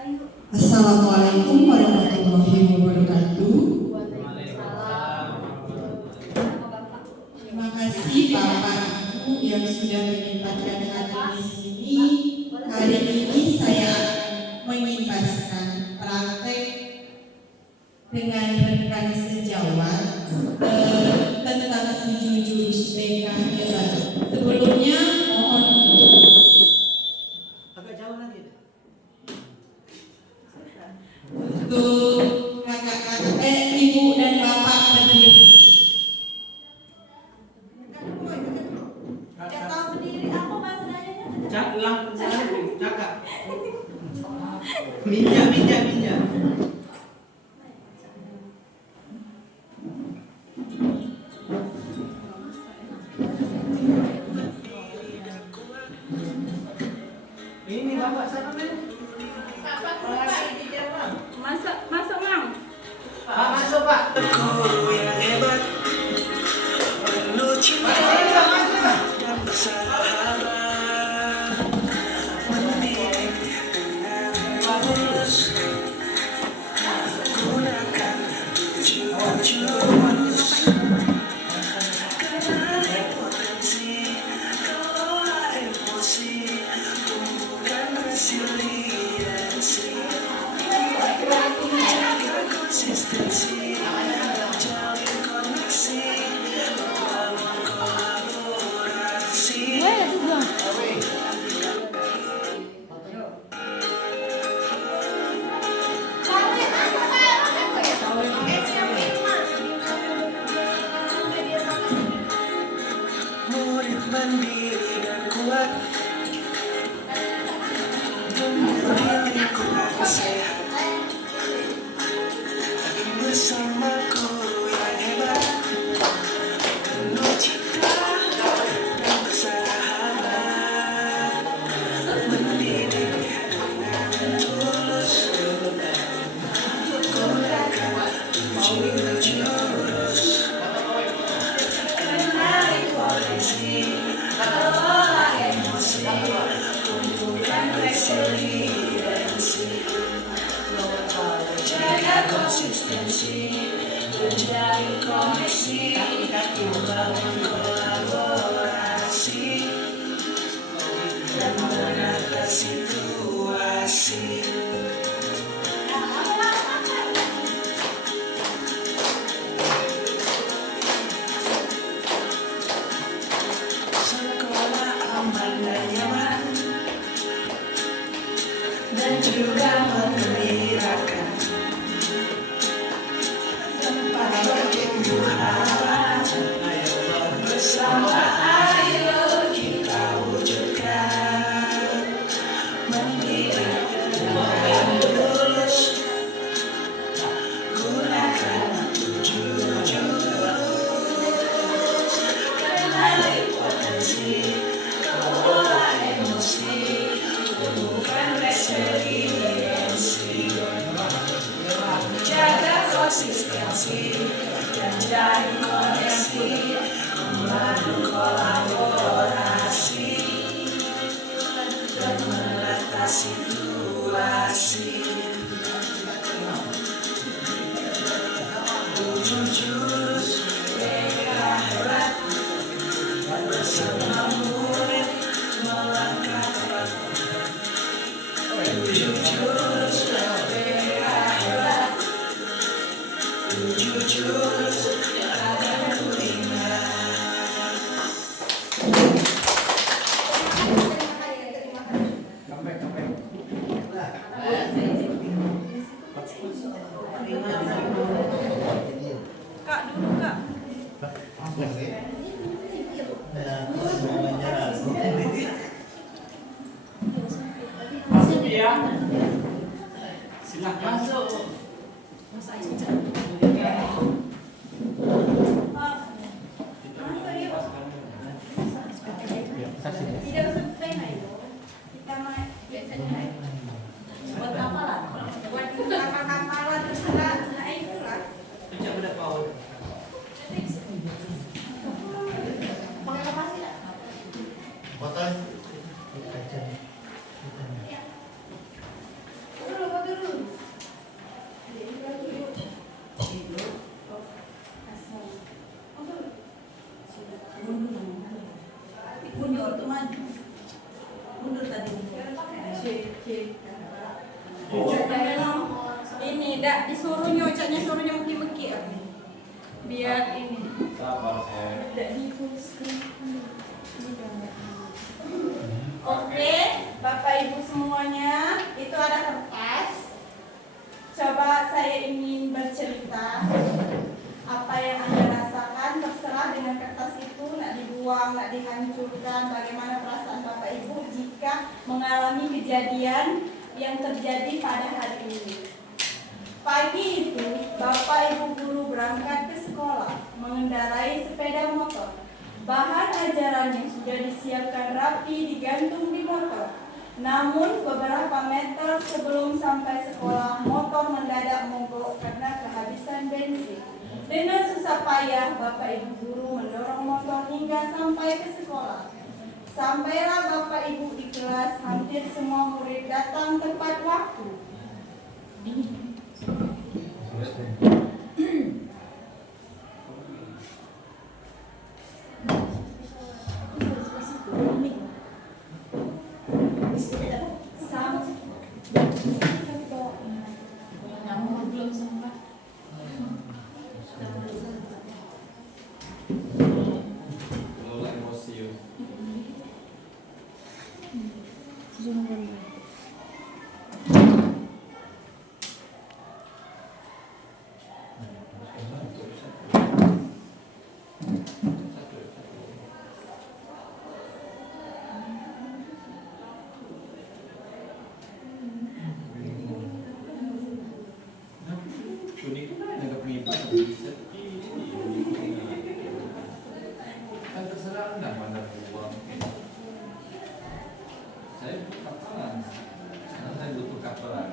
Assalamualaikum warahmatullahi wabarakatuh. Terima kasih Bapak Ibu yang sudah menyempatkan hadir di sini. Hari ini saya akan mengimbaskan praktek dengan rekan sejawat tentang 7 jurus BK hebat. Sebelumnya mohon agak jauh lagi. untuk kakak-kakak, ibu dan bapak berdiri. Tidak tahu berdiri, apa masalahnya? Cakap. Minyak. Ini bapak siapa nih? Masuk Mang. Pak masuk Pak. Mandiri dan kuat diriku sehat bersamaku yang hebat penuh cinta dan bersahabat mendidik dengan tulus gunakan 7 jurus kenali potensi kelola emosi tumbuhkan resiliensi jaga konsistensi menjalin koneksi membangun kolaborasi dan mengatasi situasi. Sekolah aman dan nyaman dan juga menggembirakan, tempat bertumbuh harapan bersama, ayo kita wujudkan mendidik dengan tulus gunakan 7 jurus kenali potensi kelola emosi tumbuhkan resiliensi jaga konsistensi dan jalin koneksi membangun kolaborasi dan mengatasi situasi. 7 jurus BK hebat bersama murid melangkah tepat. 7 jurus BK hebat, 7 jurus akan ku ingat. Kak dulu Kak. Masuk ya. Silahkan masuk. Tidak sampai kita naik. Buat apa lah? Buat kapal-kapalan terus naik lah. Sejak udah power. Pakai apa sih lah? Botol. Dulu Ini dak disuruh nyocoknya suruh meki-meki biar ini. Sabar, Chef. Dak di full screen. Oke, Bapak Ibu semuanya, itu ada kertas. Coba saya ingin bercerita apa yang Anda rasakan, terserah dengan kertas itu, nak dibuang, nak dihancurkan, bagaimana perasaan Bapak Ibu jika mengalami kejadian yang terjadi pada hari ini. Pagi itu, Bapak Ibu guru berangkat ke sekolah, mengendarai sepeda motor. Bahan ajaran yang sudah disiapkan rapi digantung di motor. Namun beberapa meter sebelum sampai sekolah, motor mendadak mogok karena kehabisan bensin. Dengan susah payah, Bapak Ibu guru mendorong motor hingga sampai ke sekolah. Sampailah Bapak Ibu di kelas, hampir semua murid datang tepat waktu. Lola emosi. Kuning nggak pipa bisa. Kan terserah Anda mana uang. Saya butuh kapalan. Karena saya butuh kapalan.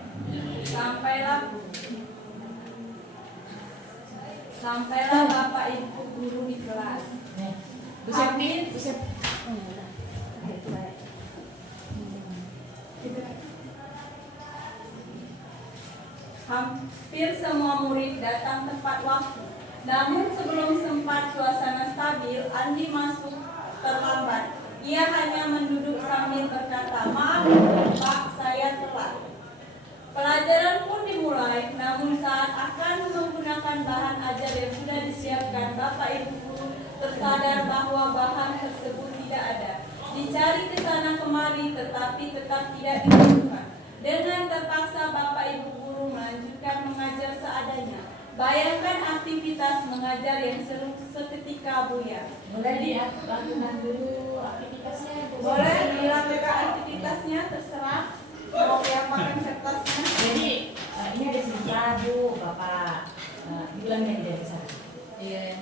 Sampailah Bapak Ibu guru di kelas. Hampir Hampir semua murid datang tepat waktu. Namun sebelum sempat suasana stabil, Andi masuk terlambat. Ia hanya menduduk sambil berkata, "Maaf, Pak, saya telat." Pelajaran pun dimulai, namun saat akan menggunakan bahan ajar yang sudah disiapkan, Bapak Ibu guru tersadar bahwa bahan tersebut tidak ada. Dicari ke sana kemari, tetapi tetap tidak ditemukan. Dengan terpaksa Bapak Ibu guru melanjutkan mengajar seadanya. Bayangkan aktivitas mengajar yang seketika buyar. Boleh dilakukan dulu aktivitasnya. Boleh dilakukan aktivitasnya, terserah. Mau diapakan kertasnya? Jadi ini ada cerita Bu, Bapak bilang yang tidak bisa. Iya.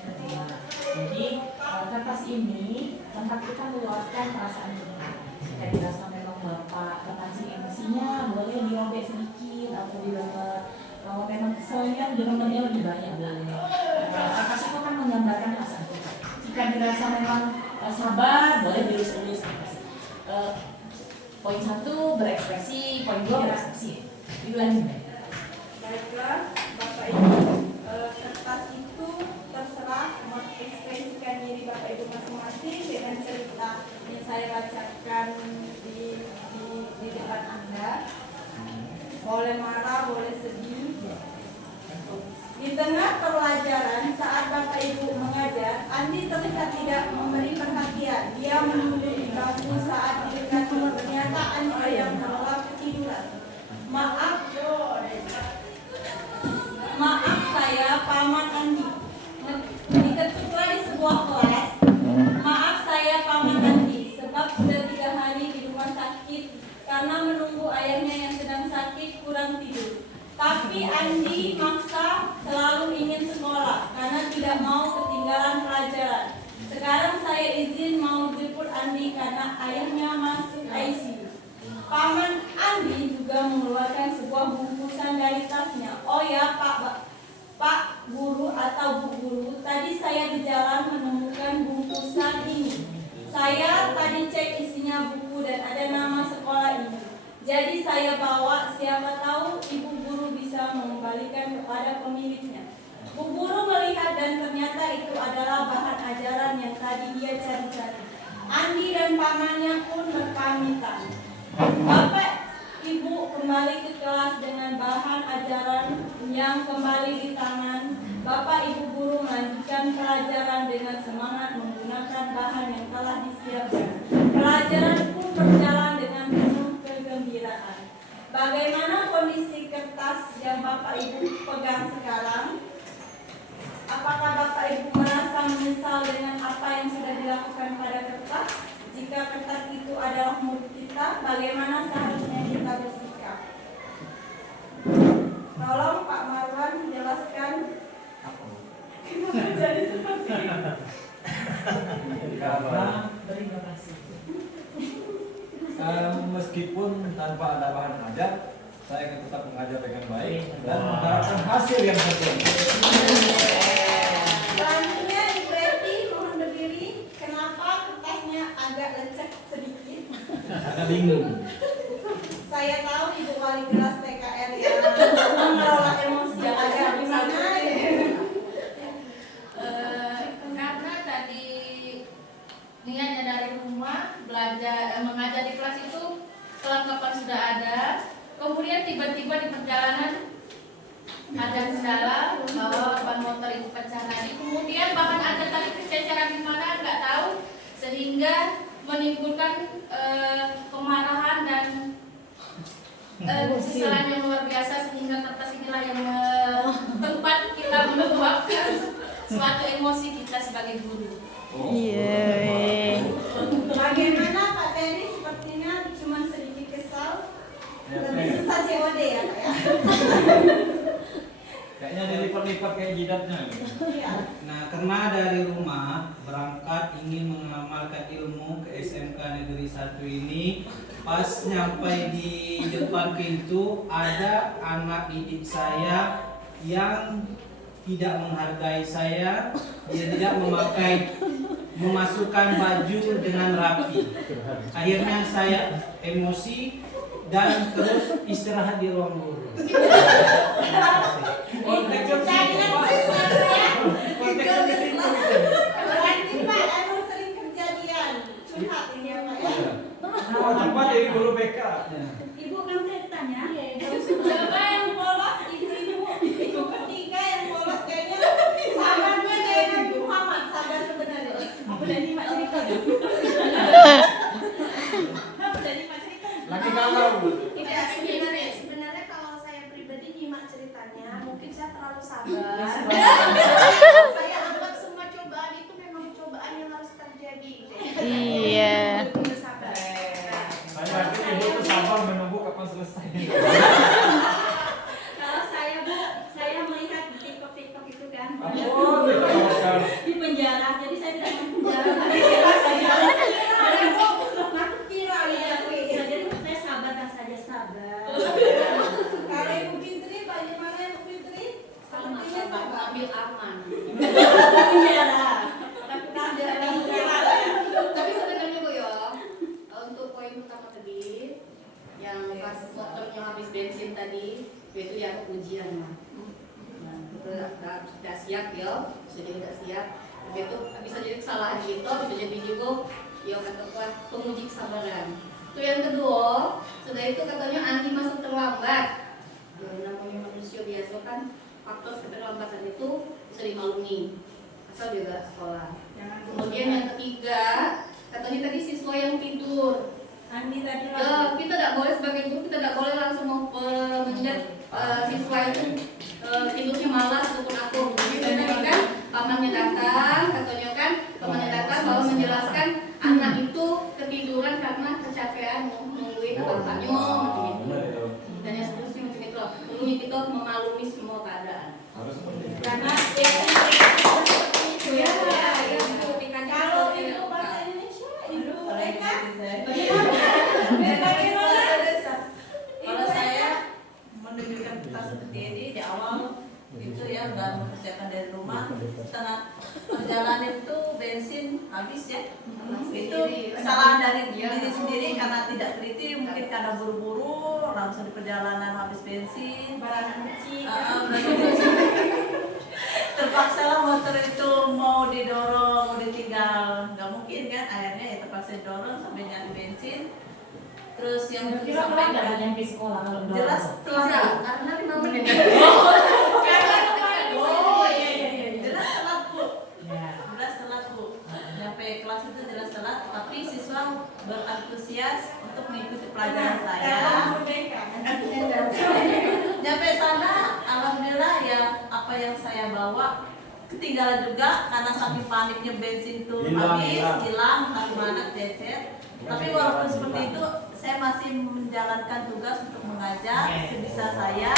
Jadi kertas ini tempat kita meluapkan perasaan kita. Jika dirasa memang Bapak terpancing emosinya, boleh dirobek sedikit atau dilembar. Kalau memang keselnya, dilembarnya lebih banyak boleh. Kertas itu kan menggambarkan perasaan kita. Jika dirasa memang sabar, boleh dilus-elus. Poin 1 berekspresi, poin 2 berekspresi. Diulangi. Baiklah, Bapak Ibu, kertas itu terserah mengekspresikan diri Bapak Ibu masing-masing dengan cerita yang saya bacakan di depan Anda. Boleh marah, boleh sedih. Di tengah pelajaran saat Bapak Ibu mengajar, Andi terlihat tidak memberi perhatian. Dia menunduk di bangku saat didekati. Ternyata Andi sedang menolak ketiduran. Maaf saya, Paman Andi. Diketuklah di sebuah kelas. Maaf saya, Paman Andi, sebab sudah 3 hari di rumah sakit karena menunggu ayahnya yang sedang sakit kurang tidur. Tapi Andi maksa selalu ingin sekolah karena tidak mau ketinggalan pelajaran. Sekarang saya izin mau jemput Andi karena ayahnya masuk ICU. Paman Andi juga mengeluarkan sebuah bungkusan dari tasnya. Oh ya Pak Guru atau Bu Guru, tadi saya di jalan menemukan bungkusan ini. Saya tadi cek isinya buku dan ada nama sekolah ini. Jadi saya bawa, siapa tahu Ibu Guru bisa mengembalikan kepada pemiliknya. Bu Guru melihat dan ternyata itu adalah bahan ajaran yang tadi dia cari-cari. Andi dan pamannya pun berpamitan. pelajaran yang kembali di tangan, Bapak Ibu guru melanjutkan pelajaran dengan semangat menggunakan bahan yang telah disiapkan. Pelajaran pun berjalan dengan penuh kegembiraan. Bagaimana kondisi kertas yang Bapak Ibu pegang sekarang? Apakah Bapak Ibu merasa menyesal dengan apa yang sudah dilakukan pada kertas? Jika kertas itu adalah murid kita, bagaimana seharusnya kita bersikap? Tolong Pak Marwan menjelaskan kenapa jadi seperti itu. Karena Terima kasih. meskipun tanpa ada bahan ajar, saya akan tetap mengajar dengan baik dan mengharapkan hasil yang sempurna. Selanjutnya Ibu Eti mohon berdiri. Kenapa kertasnya agak lecek sedikit? Karena bingung. Saya tahu Ibu wali kelas TKR yang mengelola emosi agak gimana ya. Karena tadi niatnya dari rumah belajar mengajar di kelas itu kelengkapan sudah ada, kemudian tiba-tiba di perjalanan ada kendala bahwa ban motor itu pecah tadi, kemudian bahan ajar tadi kececeran di mana nggak tahu, sehingga menimbulkan kemarahan dan kekesalan yang luar biasa, sehingga kertas inilah yang tempat kita meluapkan suatu emosi kita sebagai guru. Bagaimana Pak Ferry? Sepertinya cuma sedikit kesal. Ya, Lebih susah COD ya Pak ya? Kayaknya dilipat-lipat kayak jidatnya. Iya. Nah, karena dari rumah berangkat ingin mengamalkan ilmu ke SMK Negeri 1 ini, pas nyampe di depan pintu ada anak didik saya yang tidak menghargai saya, dia tidak memasukkan baju dengan rapi. Akhirnya saya emosi dan terus istirahat di ruang guru. Berarti Pak emang sering kejadian curhat ini ya Pak ya? Oh, tempat dari guru BK. Ibu nanti ditanya. Coba yang polos ibu-ibu itu ketiga yang polos kayaknya sabarnya kayak Nabi Muhammad, sabar sebenarnya. Apa dari mak cerita ya? Apa dari mak cerita? Lagi galau. Tidak, sebenarnya kalau saya pribadi nyimak ceritanya, mungkin saya terlalu sabar. Saya anggap semua cobaan itu memang cobaan yang harus terjadi. Iya. Betul sabar. Saya yakin ibu tuh sabar menunggu kapan selesai. Kalau saya Bu, saya melihat di TikTok itu kan. Oh, itu Di penjara, jadi saya tidak masuk penjara. Jadi aku kira ya, jadi saya sabar dan saja sabar. Kalau Ibu Fitri, bagaimana Ibu Fitri? Sepertinya sabar. Ambil aman. Penjara. Tapi sebenarnya Bu ya, untuk poin pertama tadi yang pas motornya habis bensin tadi, itu dianggap ujian lah. Nah, itu tidak siap ya, sudah tidak siap. Itu bisa jadi kesalahan kita, bisa jadi juga ya katakan penguji kesabaran. Itu yang kedua, setelah itu katanya Andi masuk terlambat. Ya, namanya manusia biasa kan, faktor keterlambatan itu bisa dimaklumi. Asal juga sekolah. Kemudian yang ketiga, katanya tadi siswa yang tidur. Andi tadi Ya, kita tidak boleh sebagai guru, kita tidak boleh langsung menjat siswa itu tidurnya malas ataupun aku. Jadi kan pamannya datang, katanya kan pamannya datang bahwa menjelaskan anak itu ketiduran karena kecapean nungguin bapaknya macam itu. Dan yang seterusnya macam itu. Perlunya kita memaklumi semua keadaan. Harus seperti itu. karena ya seperti itu ya. Kalau Kalau itu bahasa Indonesia, Ibu mereka Kalau saya menunjukkan kita seperti ini di awal itu ya udah mempersiapkan dari rumah, setengah perjalanan itu bensin habis ya. Itu kesalahan dari diri sendiri karena tidak teliti, mungkin karena buru-buru langsung di perjalanan habis bensin. barangan kecil. Terpaksa lah motor itu mau didorong, mau ditinggal, nggak mungkin kan, akhirnya ya terpaksa didorong sampai nyari bensin. Terus yang Kira-kira disampaikan telat nggak nyampe sekolah kalau udah jelas lama? telat. Karena 5 menit. Oh iya iya iya. Jelas telat Bu. Ya. Jelas telat Bu. Nyampe kelas itu jelas telat, tapi siswa berantusias untuk mengikuti pelajaran saya. Nyampe sana, alhamdulillah ya apa yang saya bawa ketinggalan juga karena saking paniknya bensin tuh habis, hilang, mana cecer. Tapi walaupun seperti itu, saya masih menjalankan tugas untuk mengajar sebisa saya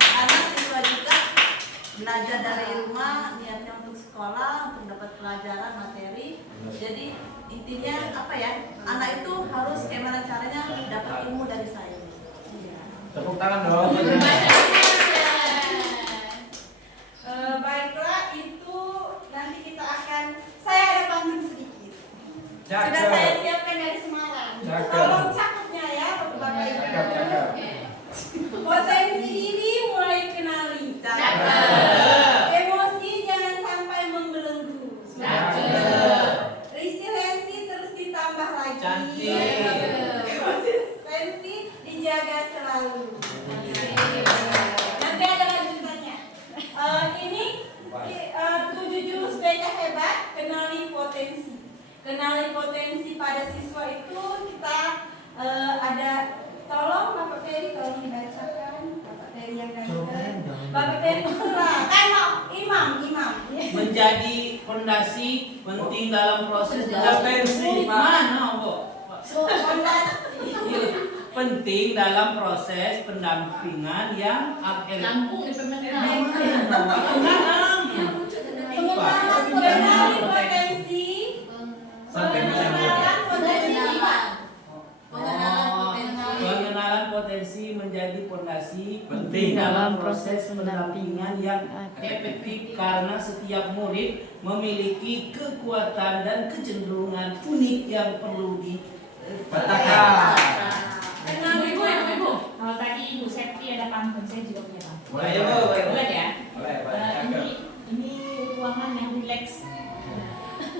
karena siswa juga belajar dari rumah, niatnya untuk sekolah, untuk dapat pelajaran materi. Jadi intinya apa ya, anak itu harus gimana caranya dapat ilmu dari saya. Tepuk tangan dong. Baiklah, itu nanti kita akan, saya ada pantun sedikit. Cakep. Sudah saya siapkan dari semalam. Cakep. Tolong cakepnya ya, Bapak Ibu. Cakep. Potensi diri mulai kenali. Emosi jangan sampai membelenggu. Resiliensi terus ditambah lagi. Cantik. Konsistensi dijaga selalu. Nanti ada lanjutannya. Ini 7 jurus BK hebat, kenali potensi. Kenali potensi pada siswa itu kita ada, tolong Bapak Peri tolong dibacakan, Bapak Peri yang ganteng. Bapak Peri lah, kan imam. Menjadi fondasi penting dalam proses Potensi, Pak. mana kok? Fondasi. Penting dalam proses pendampingan yang akhirnya Mengenali potensi. Sampai Pengenalan potensi. pengenalan potensi menjadi fondasi Penting dalam proses pendampingan yang efektif karena setiap murid memiliki kekuatan dan kecenderungan unik yang perlu dipetakan. Ibu. Kalau tadi Ibu Septi ada pantun, saya juga punya pantun. Boleh ya, Bu? Boleh ya? Boleh. Ini ruangan yang rileks.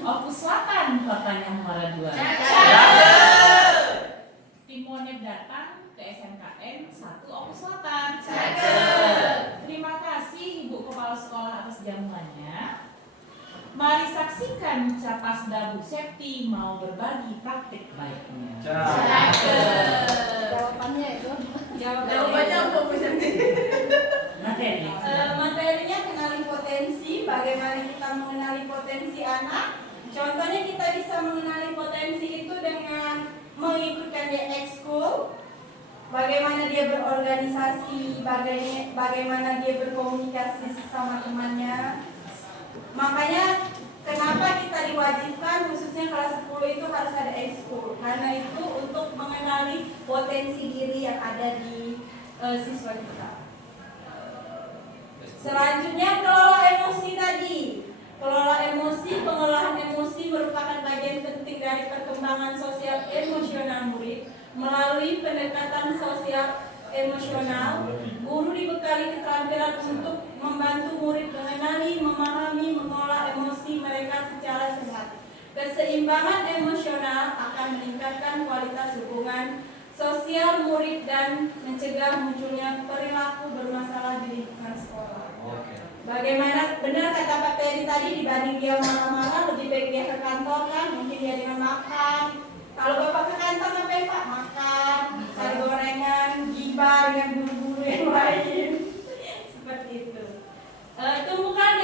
Opus Selatan kotanya Muara 2. Tim Monep datang ke SMKN 1 Opus Selatan. Terima kasih Ibu Kepala Sekolah atas jamuannya. Mari saksikan Capasda Bu Septi mau berbagi praktik baiknya. Jawabannya itu. Jawabannya apa Bu Septi? Materi. Materinya kenali potensi. Bagaimana kita mengenali potensi anak? Contohnya kita bisa mengenali potensi itu dengan mengikutkan dia ekskul, bagaimana dia berorganisasi, bagaimana dia berkomunikasi sesama temannya. Makanya kenapa kita diwajibkan khususnya kelas 10 itu harus ada ekskul, karena itu untuk mengenali potensi diri yang ada di siswa kita. Selanjutnya kelola emosi tadi. Kelola emosi, pengolahan emosi merupakan bagian penting dari perkembangan sosial emosional murid. Melalui pendekatan sosial emosional, guru dibekali keterampilan untuk membantu murid mengenali, memahami, mengolah emosi mereka secara sehat. Keseimbangan emosional akan meningkatkan kualitas hubungan sosial murid dan mencegah munculnya perilaku bermasalah di lingkungan sekolah. Bagaimana benar kata Pak Peri tadi, dibanding dia marah-marah lebih baik dia ke kantor kan, mungkin dia dengan makan. Kalau Bapak ke kantor ngapain Pak? Makan, cari gorengan, gibah dengan buru-buru yang lain. Seperti itu. Tumbuhkan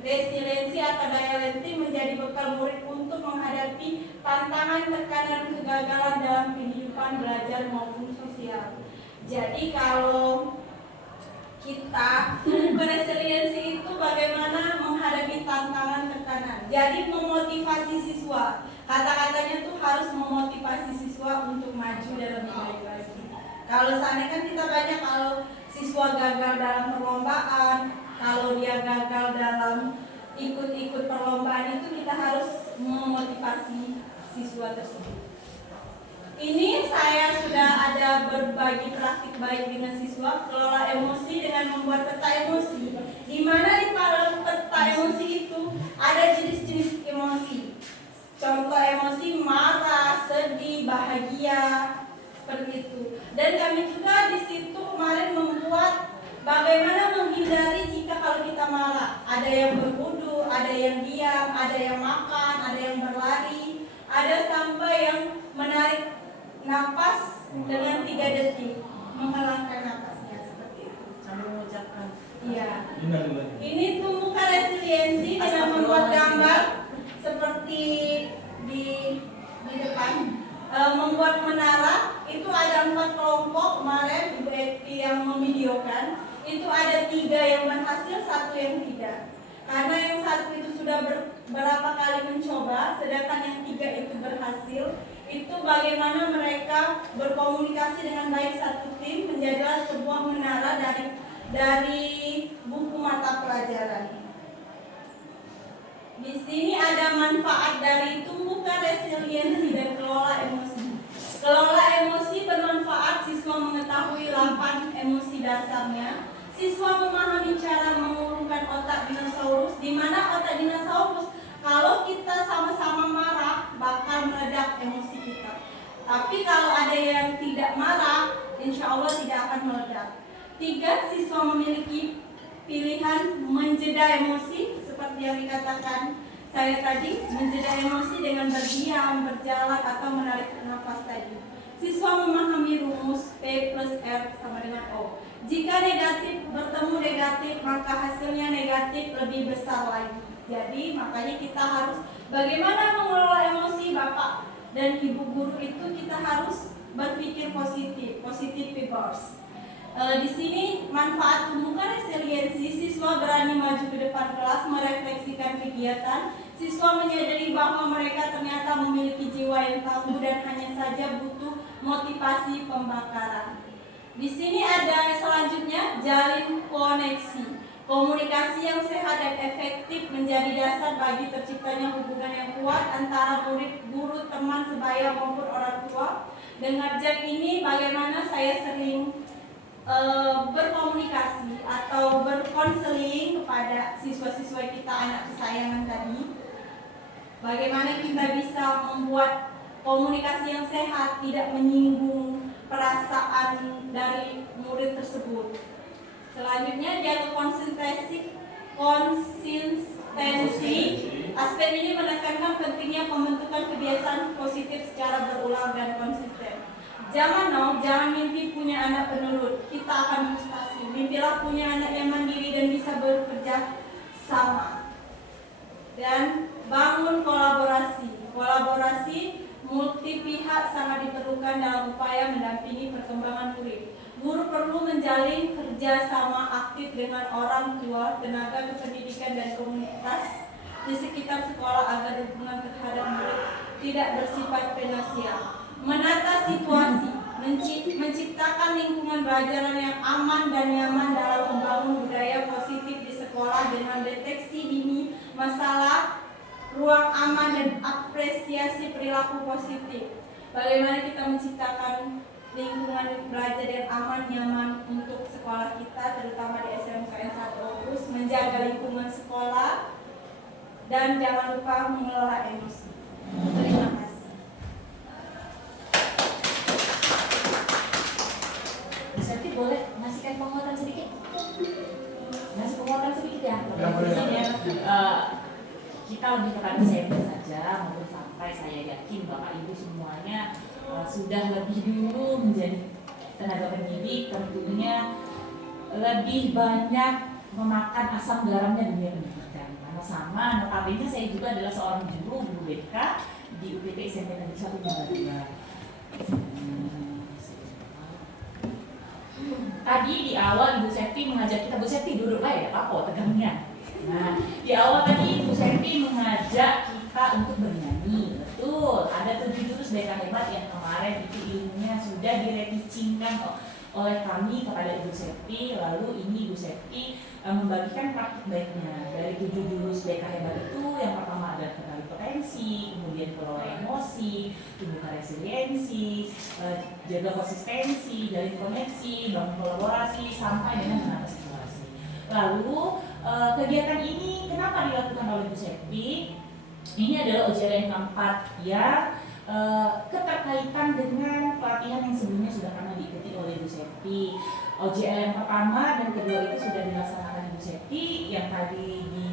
resiliensi atau daya lenting menjadi bekal murid untuk menghadapi tantangan, tekanan, kegagalan dalam kehidupan belajar maupun sosial. Jadi kalau kita resiliensi itu bagaimana menghadapi tantangan, tekanan. Jadi memotivasi siswa. Kata-katanya tuh harus memotivasi siswa untuk maju dan lebih baik lagi. Kalau sana kan kita banyak kalau siswa gagal dalam perlombaan, kalau dia gagal dalam ikut-ikut perlombaan itu kita harus memotivasi siswa tersebut. Ini saya sudah ada berbagi praktik baik dengan siswa, kelola emosi dengan membuat peta emosi. Di mana di dalam peta emosi itu ada jenis-jenis emosi. Contoh emosi marah, sedih, bahagia, seperti itu. Dan kami juga di situ kemarin membuat bagaimana menghindari jika kalau kita marah. Ada yang berwudu, ada yang diam, ada yang makan, ada yang berlari, ada sampai yang menarik napas dengan 3 detik, menghilangkan napasnya seperti itu. Sambil mengucapkan. Iya. Benar. Ini tumbuhkan resiliensi dengan membuat gambar seperti di depan. Membuat menara itu ada 4 kelompok kemarin Ibu Eti yang memvideokan. Itu ada 3 yang berhasil, 1 yang tidak. Karena yang 1 itu sudah berapa kali mencoba, sedangkan yang 3 itu berhasil. Itu bagaimana mereka berkomunikasi dengan baik satu tim, menjadilah sebuah menara dari buku mata pelajaran. Di sini ada manfaat dari tumbuhkan resiliensi dan kelola emosi. Kelola emosi bermanfaat, siswa mengetahui 8 emosi dasarnya. Siswa memahami cara mengurungkan otak dinosaurus, di mana otak dinosaurus kalau kita sama-sama marah bakal meledak emosi kita. Tapi kalau ada yang tidak marah, insya Allah tidak akan meledak. 3, siswa memiliki pilihan menjeda emosi seperti yang dikatakan saya tadi, menjeda emosi dengan berdiam, berjalan atau menarik nafas tadi. Siswa memahami rumus P plus R sama dengan O. Jika negatif bertemu negatif, maka hasilnya negatif lebih besar lagi. Jadi makanya kita harus bagaimana mengelola emosi Bapak dan Ibu guru itu kita harus berpikir positif, positive figures. Di sini manfaat tumbuhkan resiliensi, siswa berani maju ke depan kelas, merefleksikan kegiatan, siswa menyadari bahwa mereka ternyata memiliki jiwa yang tangguh dan hanya saja butuh motivasi pembakaran. Di sini ada selanjutnya jalin koneksi. Komunikasi yang sehat dan efektif menjadi dasar bagi terciptanya hubungan yang kuat antara murid, guru, teman sebaya maupun orang tua. Dengan Jack ini bagaimana saya sering berkomunikasi atau berkonseling kepada siswa-siswa kita anak kesayangan tadi. Bagaimana kita bisa membuat komunikasi yang sehat, tidak menyinggung perasaan dari murid tersebut. Selanjutnya jaga konsistensi. Aspek ini menekankan pentingnya pembentukan kebiasaan positif secara berulang dan konsisten. Jangan mimpi punya anak penurut, kita akan frustasi. Mimpilah punya anak yang mandiri dan bisa bekerja sama. Dan bangun kolaborasi. Kolaborasi multi pihak sangat diperlukan dalam upaya mendampingi perkembangan murid. Guru perlu menjalin kerjasama aktif dengan orang tua, tenaga kependidikan dan komunitas di sekitar sekolah agar dukungan terhadap murid tidak bersifat finansial. Menata situasi, menciptakan lingkungan belajar yang aman dan nyaman dalam membangun budaya positif di sekolah dengan deteksi dini masalah, ruang aman dan apresiasi perilaku positif. Bagaimana kita menciptakan lingkungan belajar yang aman, nyaman untuk sekolah kita, terutama di SMKN 1 Opus, menjaga lingkungan sekolah dan jangan lupa mengelola emosi. Terima kasih. Boleh ngasihkan penguatan sedikit? Ngasih penguatan sedikit ya? Kita lebih kepada SMP saja, maupun sampai saya yakin Bapak Ibu semuanya sudah lebih dulu menjadi tenaga pendidik, tentunya lebih banyak memakan asam garamnya dunia pendidikan. Karena sama, notabene saya juga adalah seorang guru BK di UPT SMP Negeri 1 Jawa. Tadi di awal Ibu Septi mengajak kita, Bu Septi duduk lah ya, apa tegangnya. Nah, di awal tadi Ibu Septi mengajak kita untuk bernyanyi. Betul, ada 7 jurus BK hebat yang kemarin itu ilmunya sudah direvisikan oleh kami kepada Ibu Septi. Lalu ini Ibu Septi membagikan praktik baiknya dari 7 jurus BK hebat itu. Yang pertama adalah kenali potensi, kemudian kelola emosi, tumbuhkan resiliensi, jaga konsistensi, jalin koneksi, bangun kolaborasi, sampai dengan menata situasi. Lalu kegiatan ini kenapa dilakukan oleh Bu Septi? Ini adalah ujian yang keempat ya. keterkaitan dengan pelatihan yang sebelumnya sudah pernah diikuti oleh Ibu Septi. OJL yang pertama dan kedua itu sudah dilaksanakan Ibu Septi, yang tadi di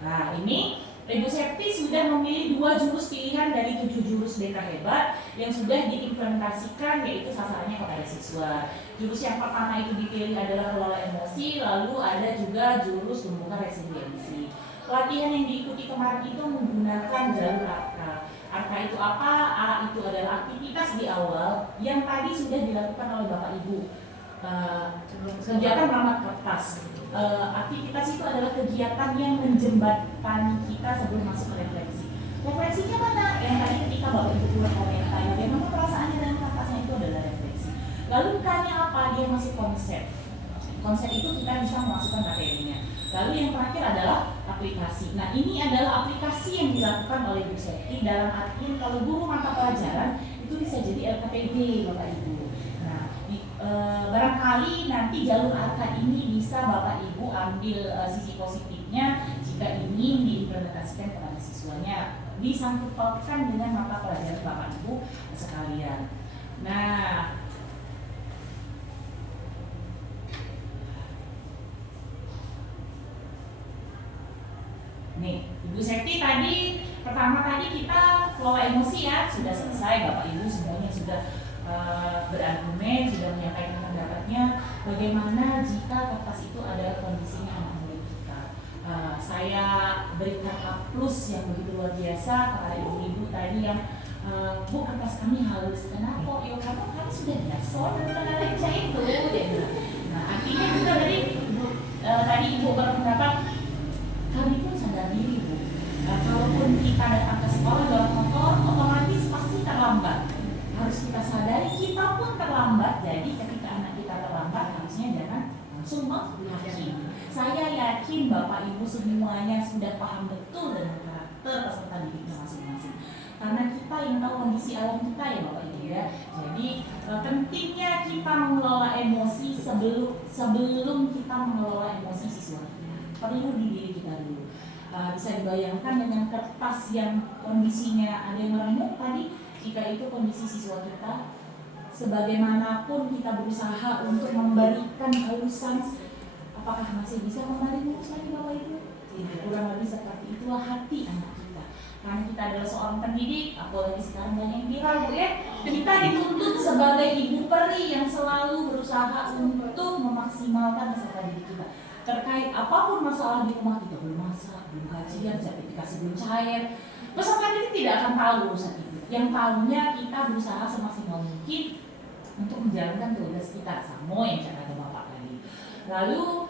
Nah, ini Ibu Septi sudah memilih 2 jurus pilihan dari 7 jurus BK Hebat yang sudah diimplementasikan, yaitu sasarannya kepada siswa. Jurus yang pertama itu dipilih adalah kelola emosi, lalu ada juga jurus tumbuhkan resiliensi. Pelatihan yang diikuti kemarin itu menggunakan jalur ARKA. ARKA itu apa? A itu adalah aktivitas di awal yang tadi sudah dilakukan oleh Bapak Ibu. Kegiatan melamar kertas. Aktivitas itu adalah kegiatan yang menjembatani kita sebelum masuk ke refleksi. Refleksinya mana? Yang tadi ketika Bapak Ibu keluar komentar, bagaimana perasaannya dalam kertasnya, itu adalah refleksi. Lalu tanya apa? Dia masuk konsep. Konsep itu kita bisa memasukkan materinya. Lalu yang terakhir adalah aplikasi. Nah, ini adalah aplikasi yang dilakukan oleh Bu Septi dalam artian kalau guru mata pelajaran itu bisa jadi LKPD, Bapak Ibu. Barangkali nanti jalur ARKA ini bisa Bapak Ibu ambil sisi positifnya jika ingin diimplementasikan kepada siswanya, disangkut pautkan dengan mata pelajaran Bapak Ibu sekalian. Nah, nih Ibu Septi tadi pertama kita kelola emosi ya, sudah selesai. Bapak Ibu semuanya sudah berargumen, sudah menyampaikan pendapatnya. Bagaimana jika kertas itu adalah kondisinya anak murid kita? Saya berikan A+ yang begitu luar biasa kepada ibu-ibu tadi yang Bu, kertas kami halus. Kenapa? Ya karena kami sudah biasa dengan analisa itu. Nah, artinya juga tadi ibu berpendapat kami pun sadar diri, Bu. Kalaupun kita datang ke sekolah dalam motor, otomatis pasti terlambat. Harus kita sadari kita pun terlambat. Jadi ketika anak kita terlambat, harusnya jangan langsung menghakimi. Saya yakin Bapak Ibu semuanya sudah paham betul dengan karakter peserta didiknya masing-masing. Karena kita yang tahu kondisi alam kita ya Bapak Ibu ya. Jadi pentingnya kita mengelola emosi sebelum kita mengelola emosi siswa kita. Perlu di diri kita dulu. Bisa dibayangkan dengan kertas yang kondisinya ada yang remuk tadi. Jika itu kondisi siswa kita, sebagaimanapun kita berusaha untuk memberikan halusan, apakah masih bisa kembali mulus lagi Bapak Ibu? Tidak, kurang lebih seperti itulah hati anak kita. Karena kita adalah seorang pendidik, apalagi sekarang banyak yang viral Bu ya. Kita dituntut sebagai ibu peri yang selalu berusaha untuk memaksimalkan peserta didik kita. Terkait apapun masalah di rumah, kita belum masak, belum kajian, sertifikasi belum cair, peserta didik tidak akan tahu urusan itu. Yang tahunya kita berusaha semaksimal mungkin untuk menjalankan tugas kita, sama yang kata Bapak tadi. Lalu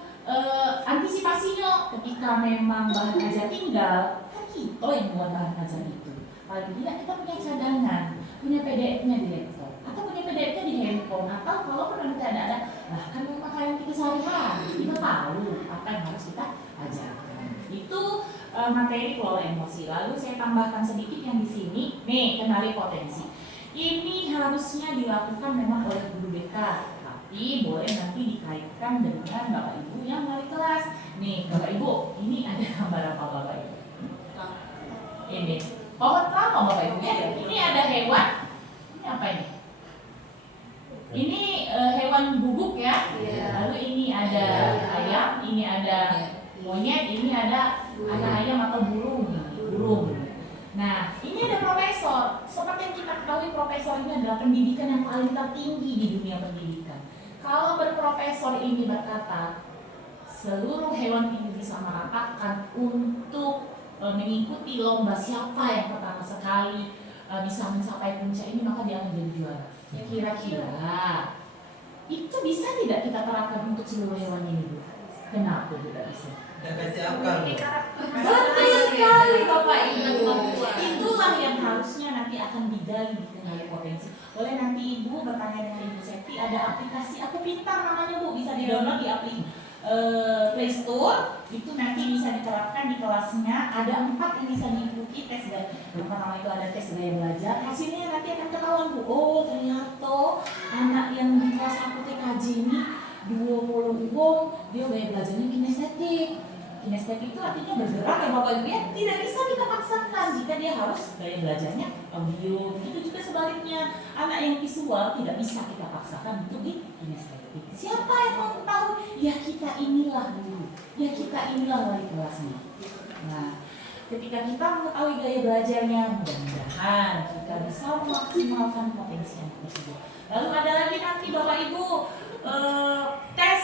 antisipasinya ketika memang bahan ajar tinggal, kan kita yang membuat bahan ajar itu. Paling tidak kita punya cadangan, punya PDF-nya di laptop, atau punya PDF-nya di handphone, atau kalau pernah kita ada, bahkan memang yang kita sehari-hari, kita tahu apa yang harus kita ajarkan. Itu materi kelola emosi. Lalu saya tambahkan sedikit yang di sini. Nih, kenali potensi. Ini harusnya dilakukan memang oleh guru BK, tapi boleh nanti dikaitkan dengan Bapak Ibu yang wali kelas. Nih, Bapak Ibu, ini ada gambar apa Bapak Ibu? Ini pohon kelapa Bapak Ibu ya. Ini ada hewan. Ini apa ini? Ini hewan bubuk ya. Lalu ini ada ayam, ini ada monyet, ini ada anak ayam atau burung. Nah, ini ada profesor. Seperti yang kita ketahui, profesor ini adalah pendidikan yang paling tertinggi di dunia pendidikan. Kalau berprofesor ini berkata, seluruh hewan ini bisa meratakan untuk mengikuti lomba siapa yang pertama sekali bisa mencapai puncak ini, maka dia akan jadi juara. Ya kira-kira itu bisa tidak kita terapkan untuk seluruh hewan ini, Bu? Kenapa tidak bisa? Betul sekali Bapak Ibu. Itulah yang harusnya nanti akan digali di kenali potensi. Boleh nanti Ibu bertanya dengan Ibu Septi, ada aplikasi Aku Pintar namanya Bu, bisa di-download di Play Store. Itu nanti bisa diterapkan di kelasnya. Ada 4 yang bisa diikuti tes gaya. Pertama itu ada tes gaya belajar. Hasilnya nanti akan ketahuan Bu. Oh ternyata anak yang di kelas aku TKJ ini 20 dia gaya belajarnya kinestetik. kinestetik itu artinya bergerak ya Bapak Ibu ya, tidak bisa kita paksakan jika dia harus gaya belajarnya audio. Begitu juga sebaliknya, anak yang visual tidak bisa kita paksakan untuk di kinestetik. Siapa yang mau tahu? Ya kita inilah guru, ya kita inilah wali kelasnya. Nah, ketika kita mengetahui gaya belajarnya, mudah-mudahan kita bisa memaksimalkan potensi anak tersebut. Lalu ada lagi nanti Bapak Ibu tes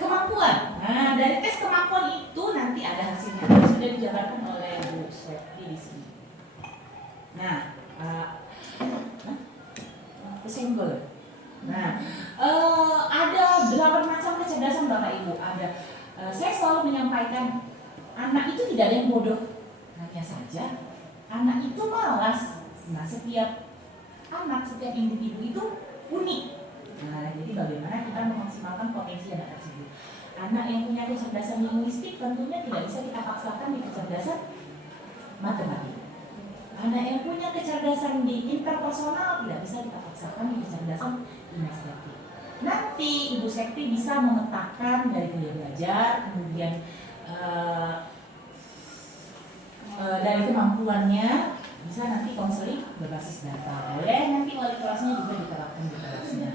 kemampuan. Nah, dari tes kemampuan itu nanti ada hasilnya. Sudah dijabarkan oleh Bu Sweti di sini. Nah, kesenggol. Nah, ada 8 macam kecerdasan Bapak Ibu. Ada, saya selalu menyampaikan anak itu tidak ada yang bodoh. Hanya saja anak itu malas. Nah, setiap anak, setiap individu itu unik. Nah, jadi bagaimana kita memaksimalkan potensi anak tersebut. Anak yang punya kecerdasan linguistik tentunya tidak bisa kita paksakan di kecerdasan matematika. Anak yang punya kecerdasan di interpersonal tidak bisa kita paksakan di kecerdasan kinestetik. Nanti Ibu Sekti bisa memetakan dari gaya belajar, kemudian dari kemampuannya, bisa nanti konseling berbasis data. Boleh nanti wali kelasnya juga diterapkan di kelasnya.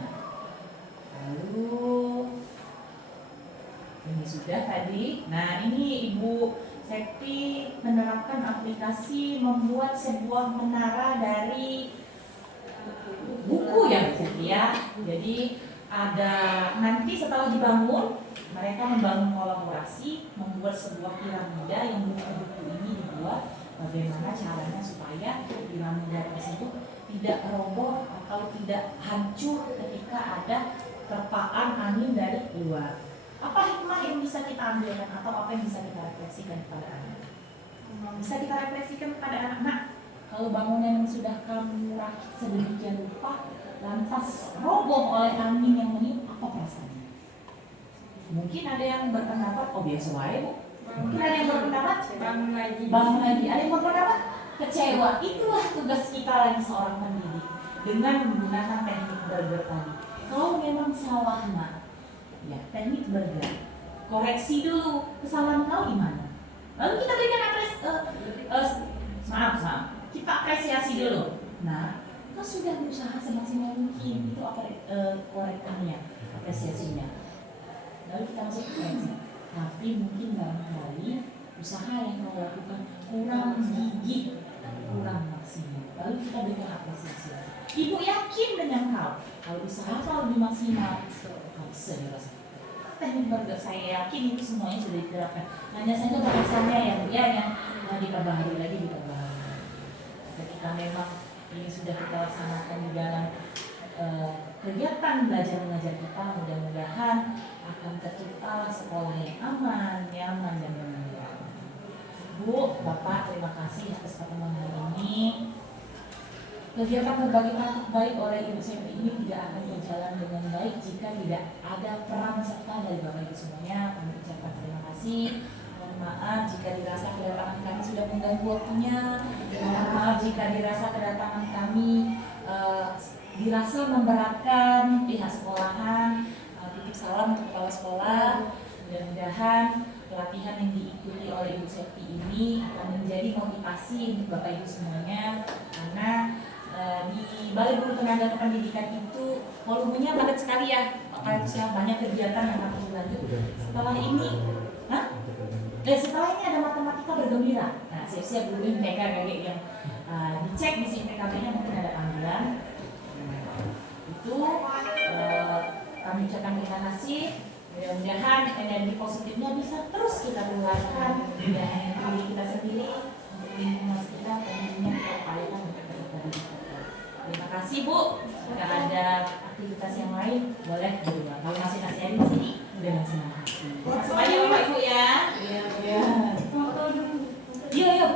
Lalu ini sudah tadi. Nah, ini Ibu Sekti menerapkan aplikasi membuat sebuah menara dari buku ya Bu Sekti ya. Jadi ada nanti setelah dibangun, mereka membangun kolaborasi, membuat sebuah piramida yang buku-buku ini dibuat. Bagaimana caranya supaya piramida tersebut tidak roboh atau tidak hancur ketika ada terpaan angin dari luar. Apa hikmah yang bisa kita ambilkan atau apa yang bisa kita refleksikan kepada anak? Bisa kita refleksikan kepada anak-anak. Kalau bangunan yang sudah kamu rakit sedemikian rupa lantas roboh oleh angin yang meniup, apa perasaannya? Mungkin ada yang berpendapat, oh biasa wae Bu. Mungkin ada yang berpendapat, bangun lagi. Ada yang berpendapat, kecewa. Itulah tugas kita lagi seorang pendidik dengan menggunakan teknik burger tadi. Kalau memang salah nak, ya teknik burger, koreksi dulu kesalahan kau di mana. Lalu kita berikan kita apresiasi dulu. Nah, kau sudah berusaha semaksimal mungkin, itu apa korektannya, apresiasinya. Lalu kita masuk ke koreksi. Tapi mungkin barangkali usaha yang kau lakukan kurang gigih, kurang maksimal. Lalu kita berikan apresiasi. Ibu yakin dengan kau, kalau usaha kau lebih maksimal, kau bisa dirasakan. Teknik burger saya yakin itu semuanya sudah diterapkan. Hanya saja bahasannya yang diperbaharui lagi diperbaharui. Ketika memang ini sudah kita laksanakan di dalam kegiatan belajar mengajar kita, mudah-mudahan akan tercipta sekolah yang aman, nyaman, dan menyenangkan. Bu, Bapak, terima kasih atas pertemuan hari ini. Kegiatan berbagi praktik baik oleh Ibu Sekti ini tidak akan berjalan dengan baik jika tidak ada peran serta dari Bapak Ibu semuanya. Kami ucapkan terima kasih. Mohon maaf jika dirasa kedatangan kami sudah mengganggu waktunya. Mohon maaf jika dirasa kedatangan kami dirasa memberatkan pihak sekolahan. Titip salam untuk kepala sekolah. Mudah-mudahan pelatihan yang diikuti oleh Ibu Sekti ini akan menjadi motivasi untuk Bapak Ibu semuanya, karena di Balai Guru Tenaga Kependidikan itu volumenya padat sekali ya, banyak kegiatan yang harus dilanjut. Setelah ini, setelah ini ada matematika bergembira. Nah, siap-siap dulu TK kakek yang dicek di sini PKB-nya mungkin ada panggilan. Itu kami ucapkan terima kasih. Mudah-mudahan energi positifnya bisa terus kita keluarkan dan diri kita sendiri untuk lingkungan kita, tentunya kita upayakan untuk peserta didik. Terima kasih Bu. Jika ada aktivitas yang lain boleh di luar. Kalau masih nasihatin di sini dengan senang hati. Terima kasih banyak Bapak Ibu ya. Iya. Iya.